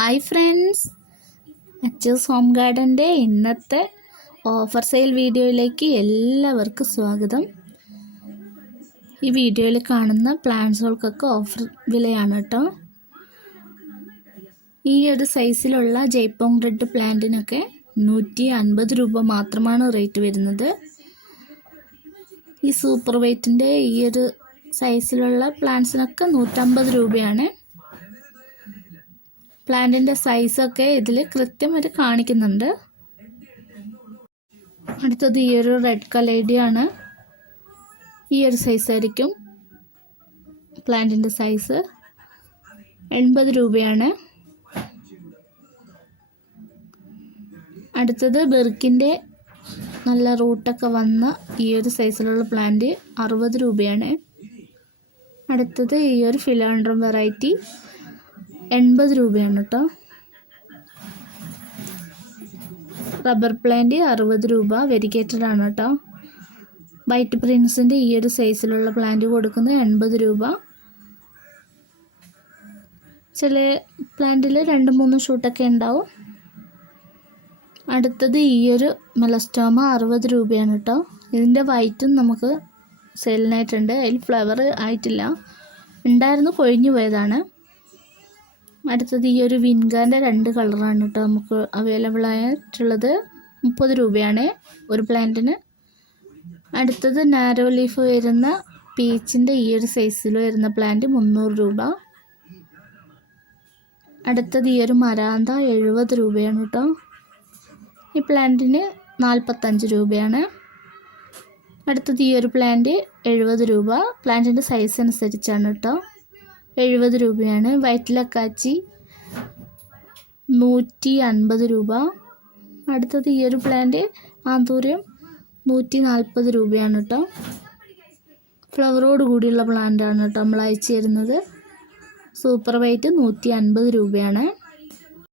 Hi friends Achus home ഗാർഡന്റെ ഇന്നത്തെ offer sale വീഡിയോയിലേക്ക് എല്ലാവർക്കും സ്വാഗതം. ഈ വീഡിയോയിൽ കാണുന്ന പ്ലാന്റ്സുകൾക്കൊക്കെ ഓഫർ വിലയാണ് കേട്ടോ. ഈ ഒരു സൈസിലുള്ള ജയ്പോങ് റെഡ് പ്ലാന്റിനൊക്കെ നൂറ്റി അൻപത് രൂപ മാത്രമാണ് റേറ്റ് വരുന്നത്. ഈ സൂപ്പർ വെയ്റ്റിന്റെ ഈ ഒരു സൈസിലുള്ള പ്ലാന്റ്സിനൊക്കെ നൂറ്റമ്പത് രൂപയാണ്. പ്ലാന്റിന്റെ സൈസൊക്കെ ഇതിൽ കൃത്യമായിട്ട് കാണിക്കുന്നുണ്ട്. അടുത്തത് ഈ ഒരു റെഡ് കലേഡിയാണ് ഈ ഒരു സൈസായിരിക്കും പ്ലാന്റിന്റെ സൈസ് എൺപത് രൂപയാണ്. അടുത്തത് ബെർക്കിന്റെ നല്ല റൂട്ടൊക്കെ വന്ന ഈ ഒരു സൈസിലുള്ള പ്ലാന്റ് അറുപത് രൂപയാണ്. അടുത്തത് ഈ ഒരു ഫിലാൻഡ്രം വെറൈറ്റി എൺപത് രൂപയാണ് കേട്ടോ റബ്ബർ പ്ലാന്റ് അറുപത് രൂപ വെരിഗേറ്റഡ് ആണ് കേട്ടോ വൈറ്റ് പ്രിൻസിന്റെ ഈ ഒരു സൈസിലുള്ള പ്ലാന്റ് കൊടുക്കുന്നത് എൺപത് രൂപ. ചില പ്ലാന്റിൽ രണ്ട് മൂന്ന് ഷൂട്ടൊക്കെ ഉണ്ടാവും. അടുത്തത് ഈ ഒരു മെലസ്റ്റോമ അറുപത് രൂപയാണ് കേട്ടോ ഇതിന്റെ വൈറ്റും നമുക്ക് സെയിലിനായിട്ടുണ്ട് അതിൽ ഫ്ലവർ ആയിട്ടില്ല. ഉണ്ടായിരുന്നു കൊഴിഞ്ഞു പോയതാണ്. അടുത്തത് ഈ ഒരു വിൻഗാന്റെ രണ്ട് കളറാണ് കേട്ടോ നമുക്ക് അവൈലബിൾ ആയിട്ടുള്ളത്. മുപ്പത് രൂപയാണ് ഒരു പ്ലാന്റിന്. അടുത്തത് നാരോ ലീഫ് വരുന്ന പീച്ചിന്റെ ഈ ഒരു സൈസിൽ വരുന്ന പ്ലാന്റ് മുന്നൂറ് രൂപ. അടുത്തത് ഈ ഒരു മരാന്ത എഴുപത് രൂപയാണ് കേട്ടോ ഈ പ്ലാന്റിന് നാൽപ്പത്തഞ്ച് രൂപയാണ്. അടുത്തത് ഈ ഒരു പ്ലാന്റ് എഴുപത് രൂപ. പ്ലാന്റിന്റെ സൈസ് അനുസരിച്ചാണ് കേട്ടോ എഴുപത് രൂപയാണ്. വയറ്റിലക്കാച്ചി നൂറ്റി അൻപത് രൂപ. അടുത്തത് ഈ ഒരു പ്ലാന്റ് ആന്തൂര്യം നൂറ്റി നാൽപ്പത് രൂപയാണ് കേട്ടോ ഫ്ലവറോട് കൂടിയുള്ള പ്ലാന്റാണ് കേട്ടോ നമ്മൾ അയച്ചു തരുന്നത്. സൂപ്പർ വൈറ്റ് നൂറ്റി അൻപത് രൂപയാണ്.